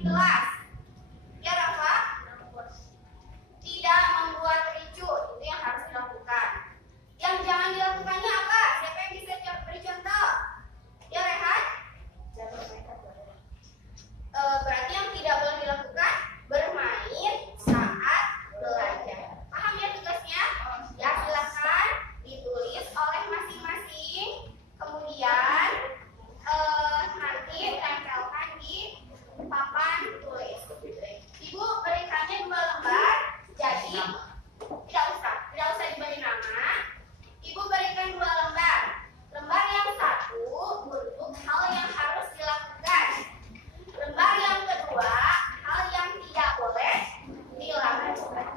kelas. Biar apa? Tidak membuat ricuh, itu yang harus dilakukan. Yang jangan dilakukannya apa? Siapa yang bisa beri contoh? Ya, Rehan? Berarti yang tidak boleh dilakukan bermain saat belajar. Paham ya tugasnya? Ya, silakan ditulis oleh masing-masing. Kemudian nanti tempelkan di papan tulis. Ibu berikannya 2 lembar. Jadi tidak usah diberi nama. Ibu berikan 2 lembar. Lembar yang satu untuk hal yang harus dilakukan. Lembar yang kedua hal yang tidak boleh dilakukan.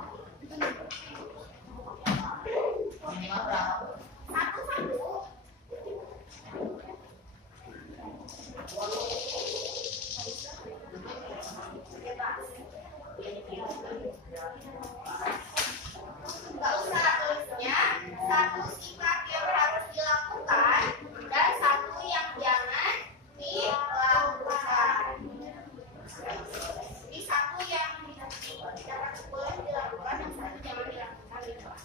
Satu-satu. Nggak usah tulisnya. Satu sikap yang harus dilakukan dan satu yang jangan dilakukan. Jadi satu yang tidak boleh dilakukan dan satu jangan dilakukan di kelas.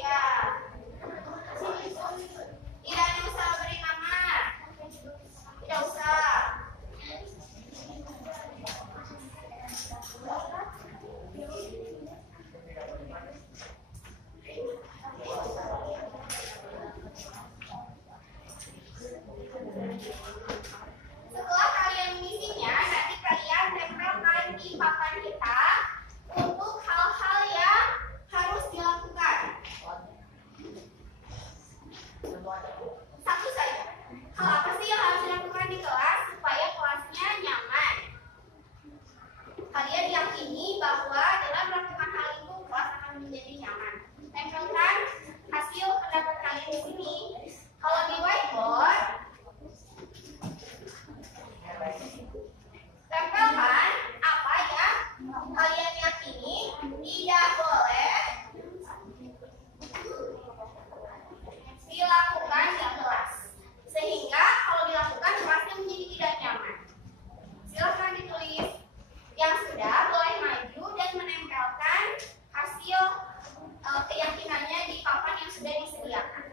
Ya, tidak usah beri nama, tidak usah. Setelah kalian mengisinya, nanti kalian tempelkan di papan kita untuk hal-hal yang harus dilakukan. Satu saja. Hal apa sih yang harus dilakukan di kelas supaya kelasnya nyaman? Kalian yakini bahwa dalam melakukan hal itu kelas akan menjadi nyaman. Tempelkan hasil pendapat kalian di sini. Kalau di whiteboard, tempelkan apa yang kalian yakini tidak boleh dilakukan di kelas, sehingga kalau dilakukan kelasnya menjadi tidak nyaman. Silakan ditulis. Yang sudah boleh maju dan menempelkan hasil keyakinannya di papan yang sudah disediakan.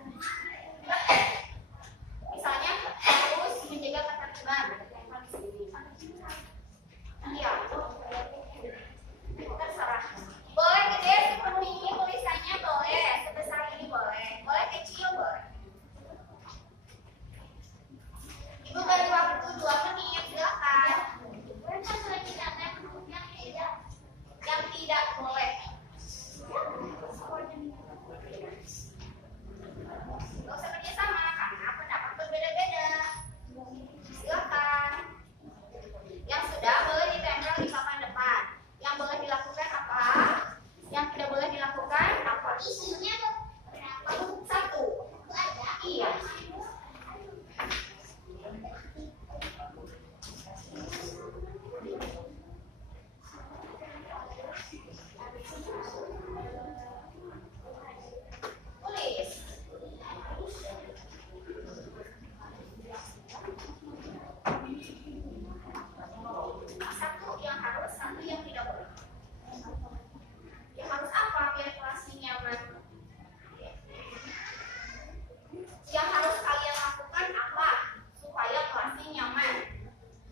Misalnya harus menjaga ketertiban. Iya, terserah. Boleh gede seperti ini tulisannya boleh, sebesar ini boleh, boleh kecil boleh. Ibu beri waktu 2 menit, silakan. Yang tidak boleh. Gak usah kerja sama karena pendapat berbeda-beda. Silakan. Yang sudah boleh ditempel di papan depan. Yang boleh dilakukan apa? Yang tidak boleh dilakukan apa? Isunya satu. Iya. Tulis. Satu yang harus, satu yang tidak boleh. Yang harus apa biar kelasnya nyaman? Yang harus kalian lakukan apa supaya kelasnya nyaman?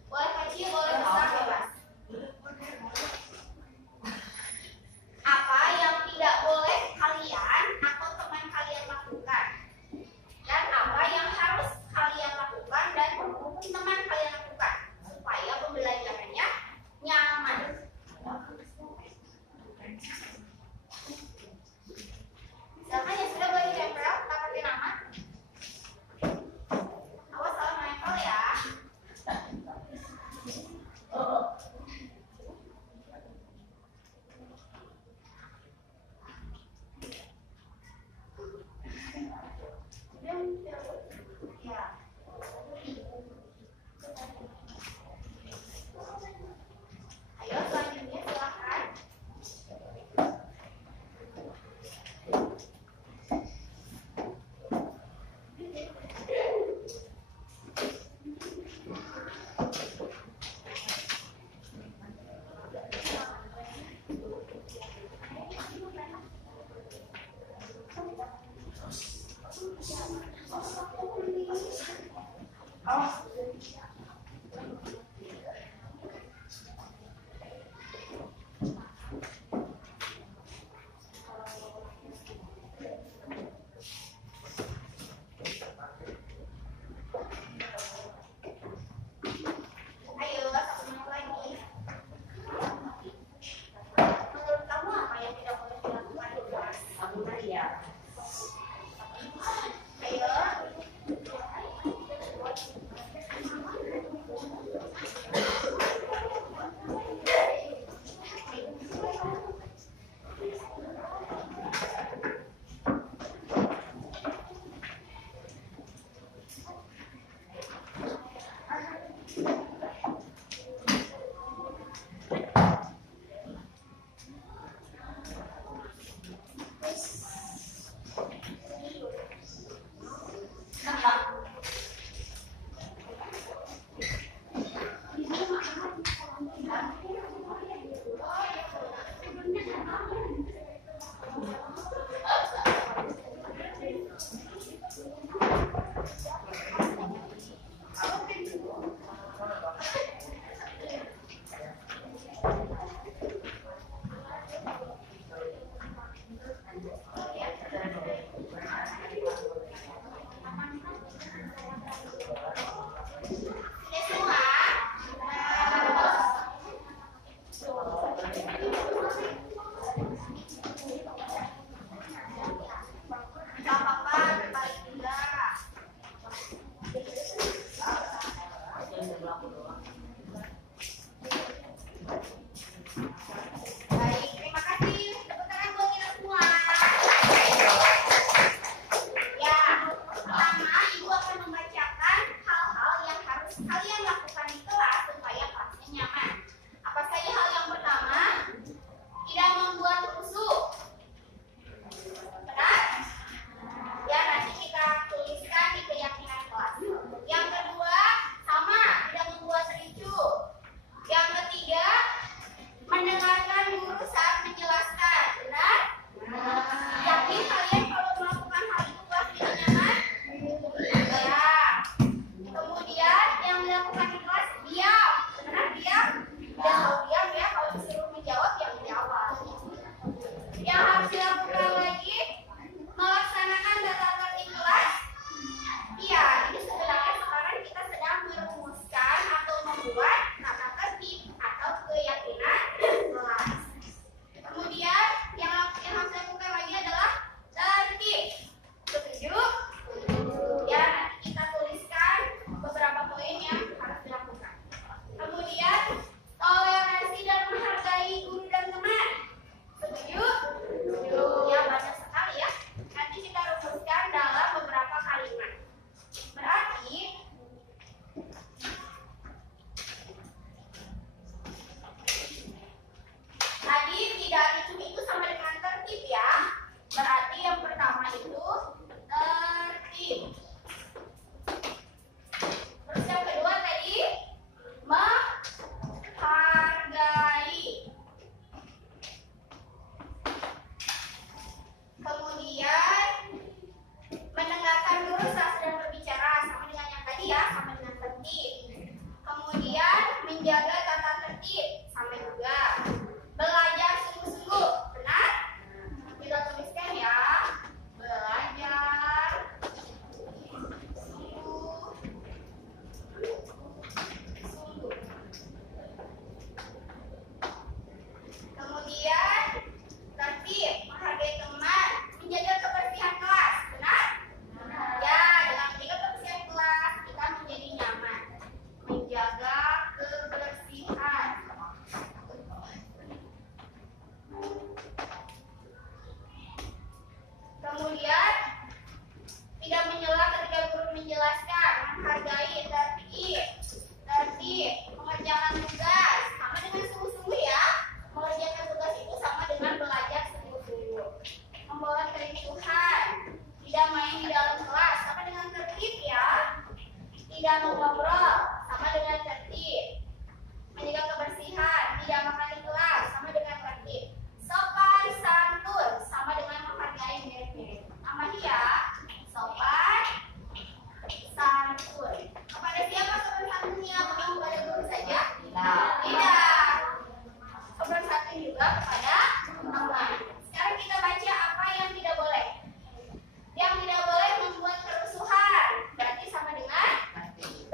Boleh kecil, boleh besar, bebas. Apa yang tidak boleh kalian atau teman kalian lakukan? Dan apa yang harus kalian lakukan dan teman kalian lakukan supaya pembelajarannya nyaman? Silakan yang sudah boleh ditempel, dapatin nama. Awas salah menempel ya. menjaga tata tertib, sama juga. Belajar sungguh-sungguh, benar? Kita tuliskan ya. Belajar sungguh-sungguh. Kemudian tertib, menghargai teman, menjaga kebersihan kelas, benar? Ya, dengan menjaga kebersihan kelas kita menjadi nyaman. Menjaga kebersihan. Kemudian tidak menyela ketika guru menjelaskan, menghargai, tertib, mengerjakan tugas sama dengan sungguh-sungguh ya. Mengerjakan tugas itu sama dengan belajar sungguh-sungguh. Membawa kericuhan, tidak main di dalam kelas sama dengan tertib ya. Tidak mengobrol sama dengan tertib. Menjaga kebersihan, tidak makan di kelas sama dengan tertib. Sopan santun sama dengan menghargai murid-murid. Amati ya, sopan santun. Kepada siapa sopan santunnya? Apakah kepada guru saja? Tidak. Sopan santun juga kepada teman. Sekarang kita baca apa yang tidak boleh. Yang tidak boleh membuat kerusuhan. Berarti sama dengan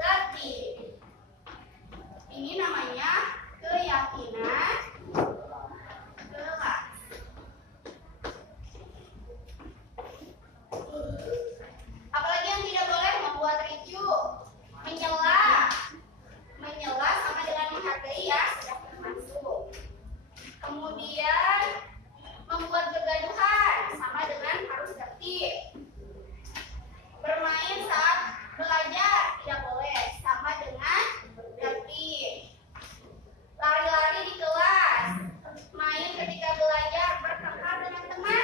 tertib. Ini namanya keyakinan kelas. Apalagi yang tidak boleh membuat ricuh, menyela sama dengan menghargai ya, sudah termasuk. Kemudian membuat kegaduhan sama dengan harus tertib. Bermain saat belajar tidak boleh, sama dengan tertib. Lari-lari di kelas, main ketika belajar, bertengkar dengan teman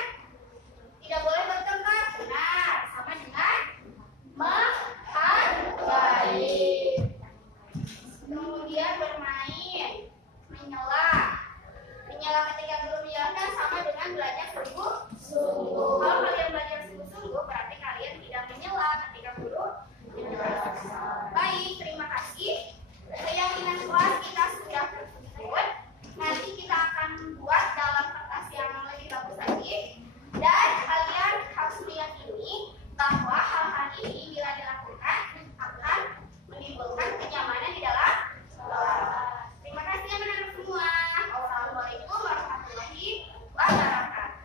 tidak boleh bertengkar, benar, sama dengan menghargai. Kemudian bermain, menyela ketika guru menjelaskan sama dengan belajar sungguh-sungguh. Kalau kalian belajar sungguh-sungguh berarti kalian tidak menyela ketika guru menjelaskan. Baik, terima kasih. Keyakinan kelas kita sudah tersebut. Nanti kita akan buat dalam kertas yang lebih bagus lagi. Dan kalian harus meyakini bahwa hal-hal ini bila dilakukan akan menimbulkan kenyamanan di dalam kelas. Terima kasih anak-anak semua. Wassalamualaikum warahmatullahi wabarakatuh.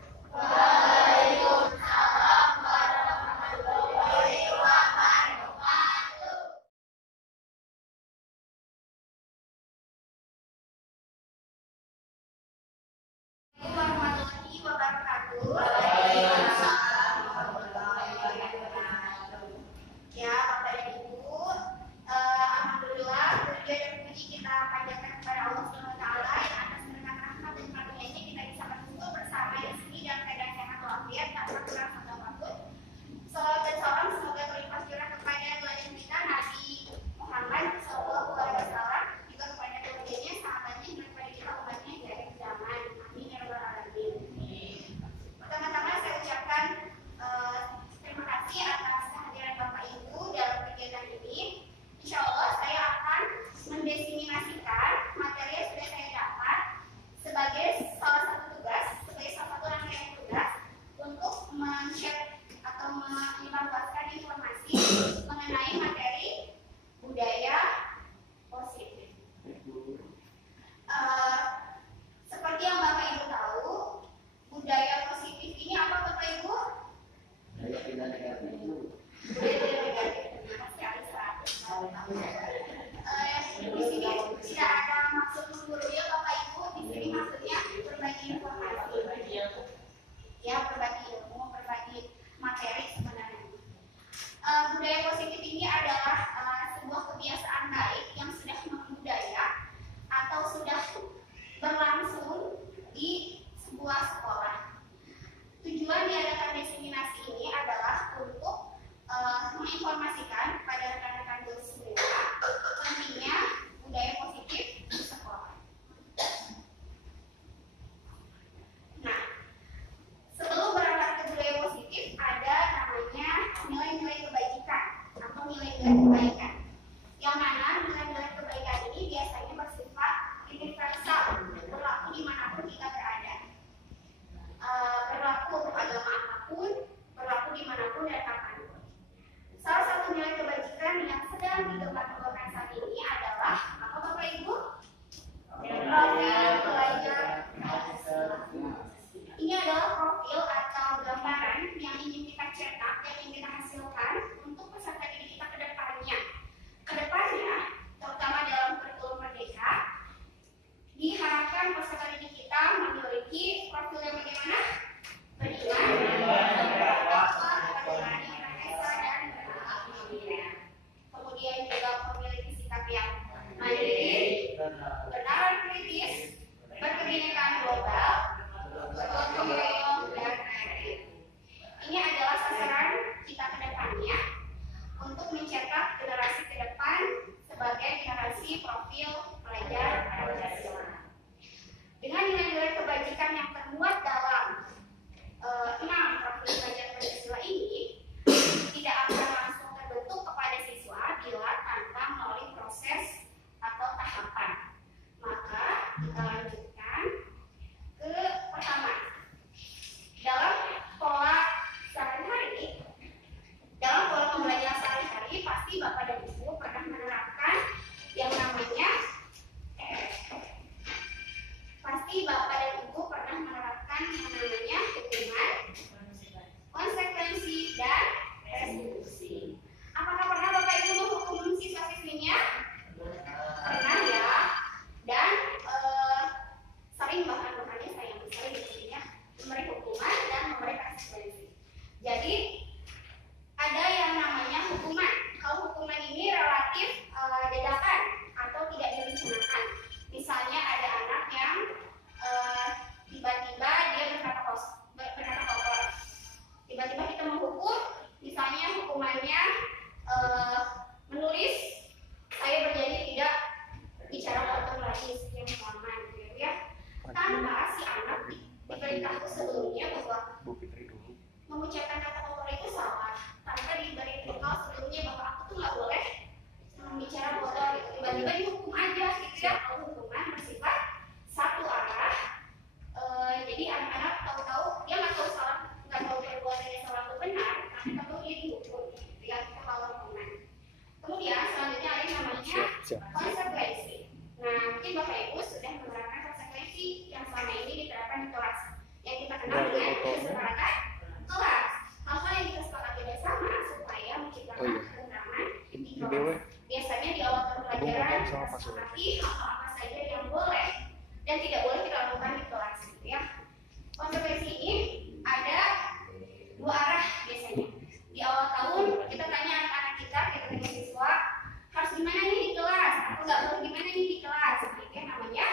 ini di kelas, itu yang namanya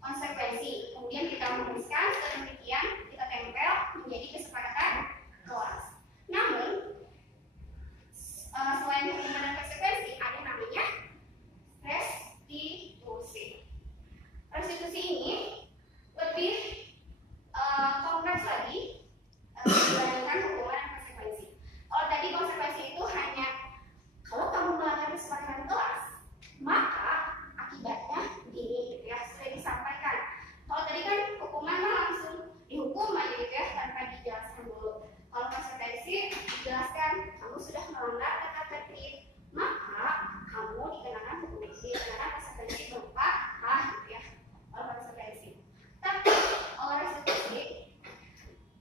konsekuensi. Kemudian kita menuliskan sedemikian, kita tempel menjadi kesepakatan kelas. Namun selain pengumuman dan konsekuensi, ada namanya restitusi. Restitusi ini lebih kompleks lagi dibandingkan hukuman dan konsekuensi. Kalau tadi konsekuensi itu hanya kalau kamu melanggar kesepakatan kelas, maka akibatnya begini, gitu ya, sudah disampaikan. Kalau tadi kan hukuman langsung dihukum aja gitu ya, tanpa dijelaskan dulu. Kalau konsekuensi dijelaskan, kamu sudah melanggar tata tertib, maka kamu dikenakan hukuman, dikenakan konsekuensi berupa gitu ya. Kalau konsekuensi. Tapi kalau restitusi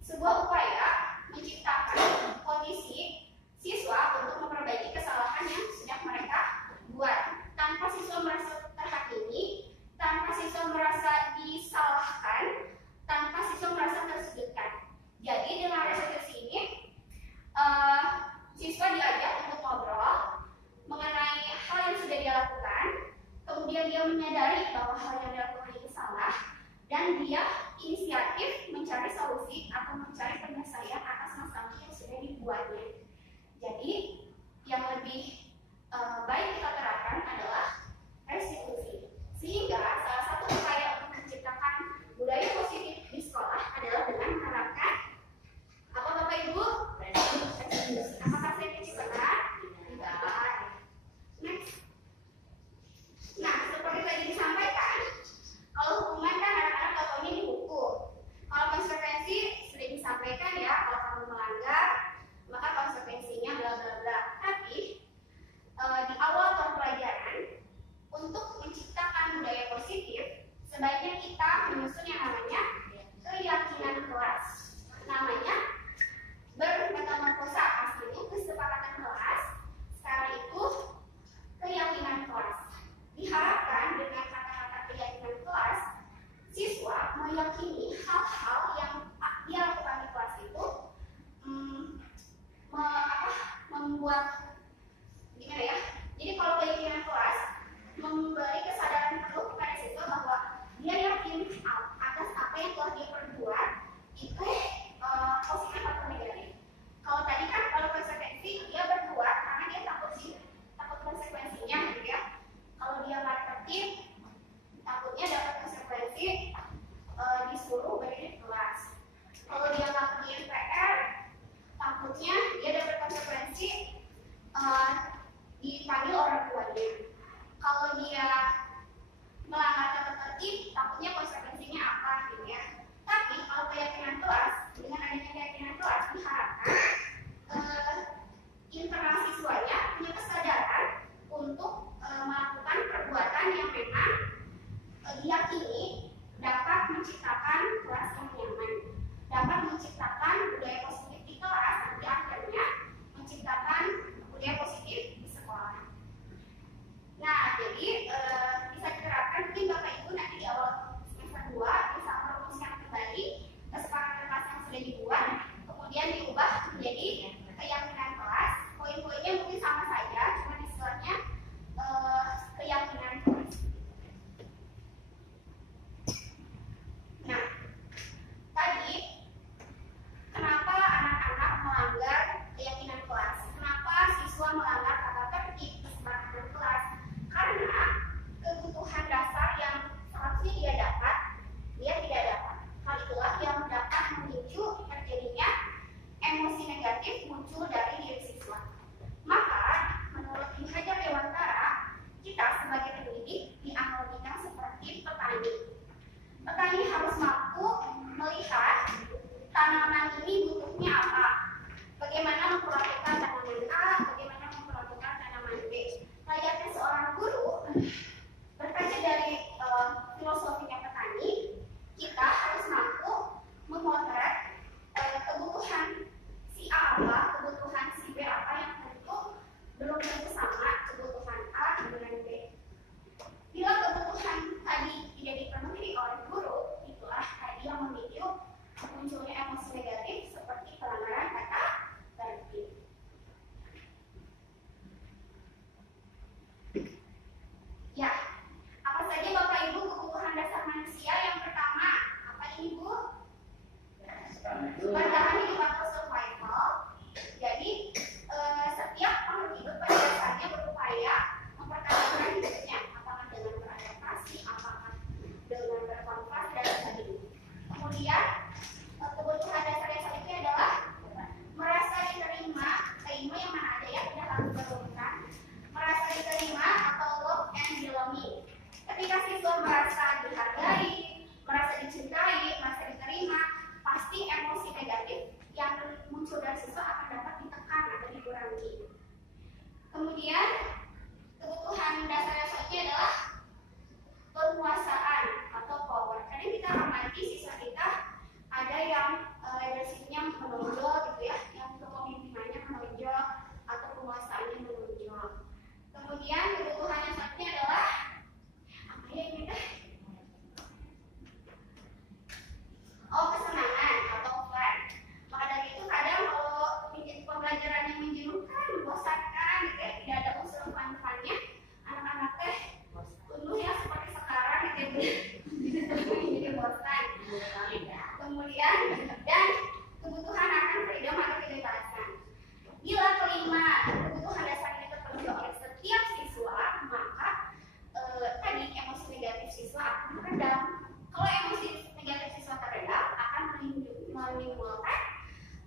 sebuah upaya menciptakan kondisi siswa untuk memperbaiki kesalahan yang sudah mereka buat, tanpa siswa merasa terhakimi, tanpa siswa merasa disalahkan, tanpa siswa merasa tersudutkan. Jadi dengan restitusi ini siswa diajak untuk ngobrol mengenai hal yang sudah dia lakukan, kemudian dia menyadari bahwa hal yang dilakukan itu salah, dan dia inisiatif mencari solusi atau mencari penyelesaian atas masalah yang sudah dibuatnya. Jadi yang lebih baik kita terapkan adalah restitusi. Sehingga salah satu upaya untuk menciptakan budaya positif di sekolah adalah dengan menerapkan apa Bapak Ibu? Restitusi. Apakah saya keciptakan? Tidak. Next. Nah, seperti tadi disampaikan, kalau hukuman kan anak-anak tahunya dihukum. Kalau konsekuensi sudah disampaikan ya, kalau kamu melanggar maka konsekuensinya bla bla bla. Tapi di awal tahun pelajaran, untuk menciptakan budaya positif, sebaiknya kita menyusun yang namanya keyakinan kelas. Namanya bermetamorfosa, aslinya kesepakatan kelas, sekarang itu keyakinan kelas. Diharapkan dengan kata-kata keyakinan kelas, siswa meyakini hal-hal yang dia lakukan di kelas itu membuat gimana ya? Jadi kalau keyakinan kelas memberi kesadaran penuh kepada siswa bahwa dia yakin atas apa yang telah dia perbuat itu positif atau negatif. Kalau tadi kan kalau konsekuensi dia berbuat karena dia takut konsekuensinya gitu ya. Kalau dia nggak tertib, takutnya dapat konsekuensi disuruh berdiri di kelas. Kalau dia nggak kerjain PR, takutnya dia dapat konsekuensi dipanggil orang tuanya. Kalau dia melanggar tata tertib, takutnya konsekuensinya apa gitu ya. Tapi kalau keyakinan kelas, dengan adanya keyakinan kelas diharapkan internal siswanya punya kesadaran untuk melakukan perbuatan yang memang diyakini dapat menciptakan kelas yang nyaman, dapat menciptakan budaya positif di kelas, dan akhirnya menciptakan budaya positif di sekolah. Nah, jadi bisa diterapkan mungkin Bapak Ibu nanti di awal semester 2 bisa merumuskan kembali kesepakatan kelas yang sudah dibuat, kemudian diubah menjadi keyakinan kelas. Poin-poinnya mungkin sama saja, cuma istilahnya keyakinan kelas. Nah, tadi kenapa anak-anak melanggar keyakinan kelas? Kenapa siswa melanggar tata tertib kesepakatan kelas? Karena siswa merasa dihargai, merasa dicintai, merasa diterima, pasti emosi negatif yang muncul dari siswa akan dapat ditekan atau dikurangi. Kemudian kebutuhan dasar yang selanjutnya adalah penguasaan atau power. Kadang kita amati siswa kita ada yang leadership-nya menonjol gitu ya, yang kepemimpinannya menonjol atau penguasaannya menonjol. Kemudian kebutuhan yang selanjutnya adalah apa ya ini teh? Oh, kesenangan atau fun. Maka dari itu kadang kalau pembelajaran yang menjenuhkan, membosankan gitu ya, tidak ada unsur fun-funnya, anak-anak teh penuh ya seperti sekarang gitu ya, jadi bosan. Kemudian dan kebutuhan akan freedom atau kebebasan. Bila kelima kebutuhan dasar ini terpenuhi oleh setiap siswa, maka tadi emosi negatif siswa akan meredam. Kalau emosi negatif siswa teredam, akan menimbulkan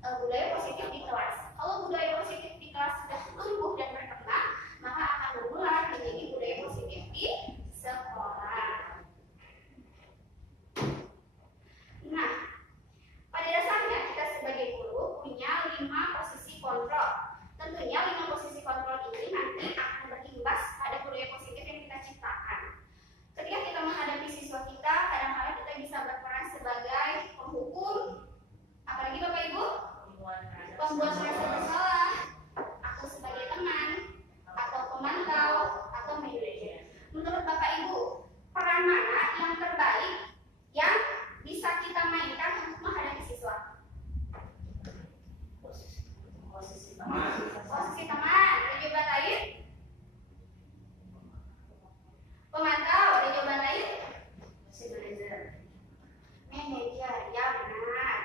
budaya positif di kelas. Kalau budaya positif di kelas sudah tumbuh dan berkembang, maka akan menular menjadi budaya positif di sekolah. Nah, pada dasarnya kita sebagai guru punya 5 posisi kontrol. Tentunya 5 posisi kontrol ini nanti akan berimbas pada budaya positif yang kita ciptakan. Ketika kita menghadapi siswa kita, kadang-kadang kita bisa berperan sebagai penghukum, apalagi Bapak Ibu, pembuat merasa bersalah, atau sebagai teman, atau pemantau, atau manajer. Menurut Bapak Ibu, peran mana yang terbaik yang bisa kita mainkan untuk menghadapi siswa? Posisi teman. Ada jawaban lain? Pemantau. Ada jawaban lain? Manajer. Ya benar.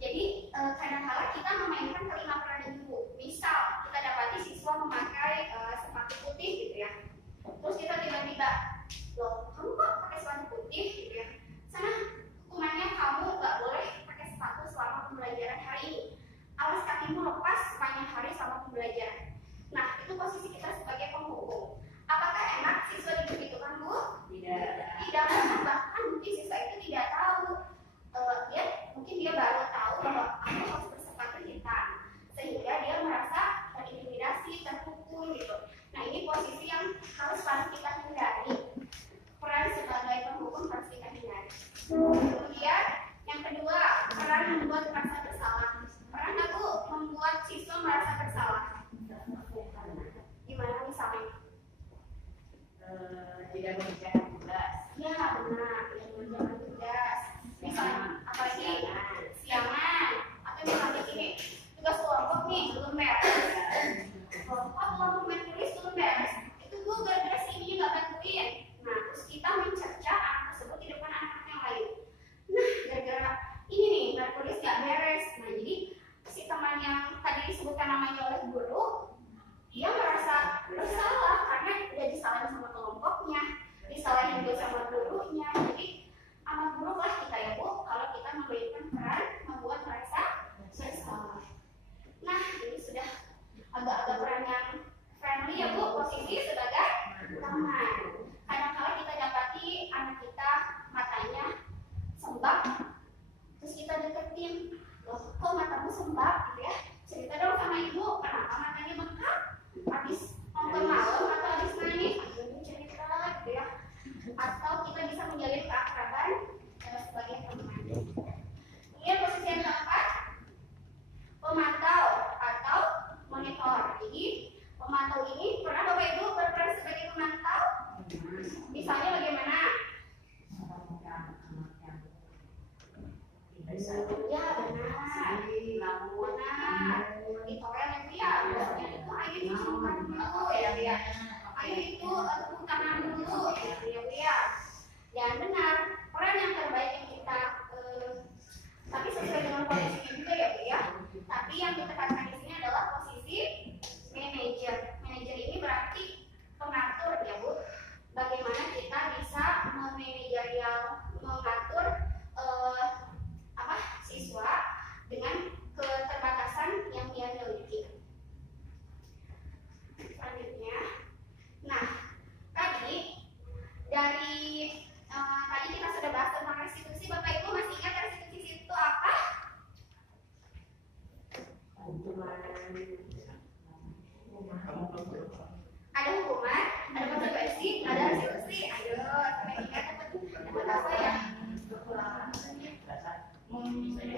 Jadi kadang-kala kita memainkan kelima peran itu. Misal kita dapati siswa memakai sepatu putih gitu ya. Terus kita tiba-tiba, loh kamu kok pakai sepatu putih gitu ya? Sana hukumannya kamu nggak boleh pakai sepatu selama pembelajaran hari ini. Alas kakimu lepas sepanjang hari selama pembelajaran. Nah, itu posisi kita sebagai penghukum. Apakah enak siswa dibegitukan, Bu? Tidak. Bahkan mungkin siswa itu tidak tahu. Mungkin dia baru tahu bahwa aku harus bersepatu hitam, sehingga dia merasa terintimidasi, terhukum gitu. Nah, ini posisi yang harus paling kita hindari. Peran sebagai penghukum harus kita hindari. Kemudian yang kedua, peran membuat merasa bersalah. Peran aku membuat siswa merasa bersalah. Gimana misalnya? Tidak mengerjakan tugas. Ya benar, tidak mengerjakan tugas. Misalnya, apalagi siangan, atau misalnya gini, tugas kelompok nih belum beres. Kelompok main tulis belum beres. Itu gue gara-gara si ini nggak bantuin. Nah, terus kita mencerca anak tersebut di depan anak-anak yang lain. Nah, gara-gara ini nih nggak tulis nggak beres. Nah, jadi si teman yang tadi disebutkan namanya oleh guru, dia merasa bersalah karena udah disalahin sama kelompoknya, disalahin juga sama gurunya. Jadi amat buruk lah kita ya Bu, kalau kita memberikan peran membuat merasa bersalah. Nah, ini sudah agak-agak peran yang friendly ya Bu, posisi sebagai teman. Kadang-kala kita dapati anak kita matanya sembab, terus kita deketin, loh kok matamu sembab gitu ya? Cerita dong sama ibu, kenapa matanya bengkak? Habis nonton malam atau habis main? Ayo cerita gitu ya. Atau kita bisa menjalin keakraban sebagai teman. Kemudian posisi yang keempat, pemantau atau monitor. Jadi pemantau ini pernah Bapak Ibu berperan sebagai pemantau? Misalnya bagaimana? Ya benar. Benar. Di toilet ya, biasanya itu air disimpan dulu ya. Air itu tepuk tangan dulu ya. Dan benar, peran yang terbaik yang kita tapi sesuai dengan posisinya juga ya Bu ya. Tapi yang ditekankan di sini adalah posisi manajer. Manajer ini berarti pengatur ya Bu. Bagaimana kita bisa sudah bahas tentang restitusi. Bapak Ibu masih ingat restitusi itu apa? Ada hukuman, ada konsekuensi, ada restitusi. Ayo, sampai ingat dapat apa ya?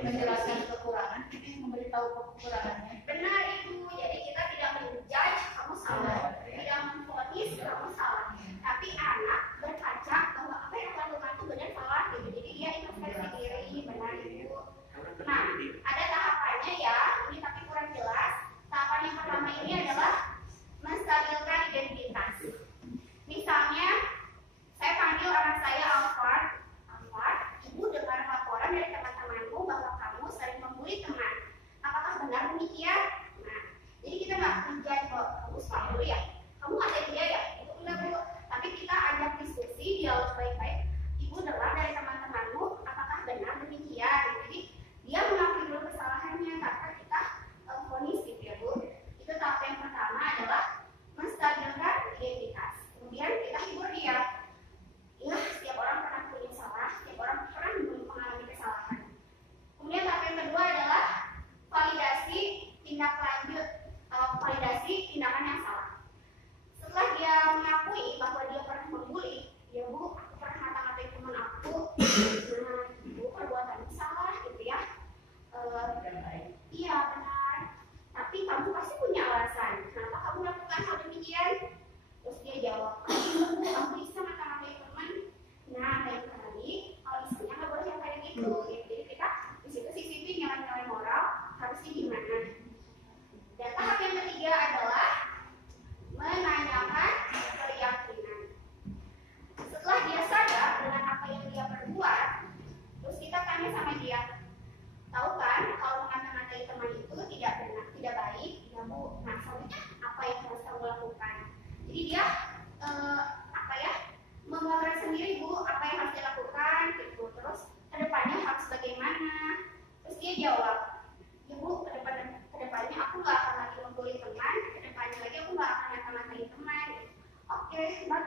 Menjelaskan kekurangan, memberitahu kekurangannya. Benar Ibu. Jadi kita tidak menjudge kamu salah, tidak memvonis kamu salah, tapi anak berkaca bahwa apa yang kamu lakukan itu benar salah gitu. Jadi dia introspeksi diri, benar Ibu. Nah, ada tahapannya ya. Ini tapi kurang jelas. Tahapan yang pertama ini adalah menstabilkan identitas. Misalnya, saya panggil anak saya Alfard. Alfard, Ibu dengar laporan dari teman-temanmu bahwa kamu sering membuli teman. Apakah benar demikian? Nah, jadi kita nggak menjudge bahwa kamu suka dulu ya, kamu ngatain dia ya, itu benar Bu. Tapi kita ajak diskusi, dialog baik-baik. Ibu dengar dari teman-temanmu, apakah benar demikian? Jadi dia mengakui dulu kesalahannya tanpa kita vonis gitu ya Bu. Itu tahap yang pertama adalah menstabilkan identitas. Kemudian kita hibur dia. Ya, setiap orang pernah punya salah, setiap orang pernah mengalami kesalahan. Kemudian tahap yang kedua adalah validasi tindak lanjut, validasi tindakan yang salah. Setelah dia mengakui bahwa dia pernah membuli, ya Bu, aku pernah ngata-ngatain teman aku, nah Bu perbuatannya salah gitu ya. Iya benar, tapi kamu pasti punya alasan kenapa kamu lakukan hal demikian. Terus dia jawab, Bu, aku bisa ngata-ngatain teman. Nah, lain kali kalau misalnya nggak boleh yang kayak gitu. Jadi kita di situ CCTV nilai-nilai moral harusnya gimana. Dan tahap yang ketiga adalah menanyakan keyakinan. Setelah dia sadar dengan apa yang dia perbuat, terus kita tanya sama dia, tahu kan kalau mengata-ngatai teman itu tidak benar, tidak baik, ya Bu. Nah, selanjutnya apa yang harus kamu lakukan? Jadi dia apa ya, memotret sendiri Bu apa yang harus dilakukan gitu. Terus kedepannya harus bagaimana? Terus dia jawab, ya Bu, kedepannya aku nggak akan lagi membuli teman, kedepannya lagi aku nggak akan ngata-ngatain teman. Oke, bagus.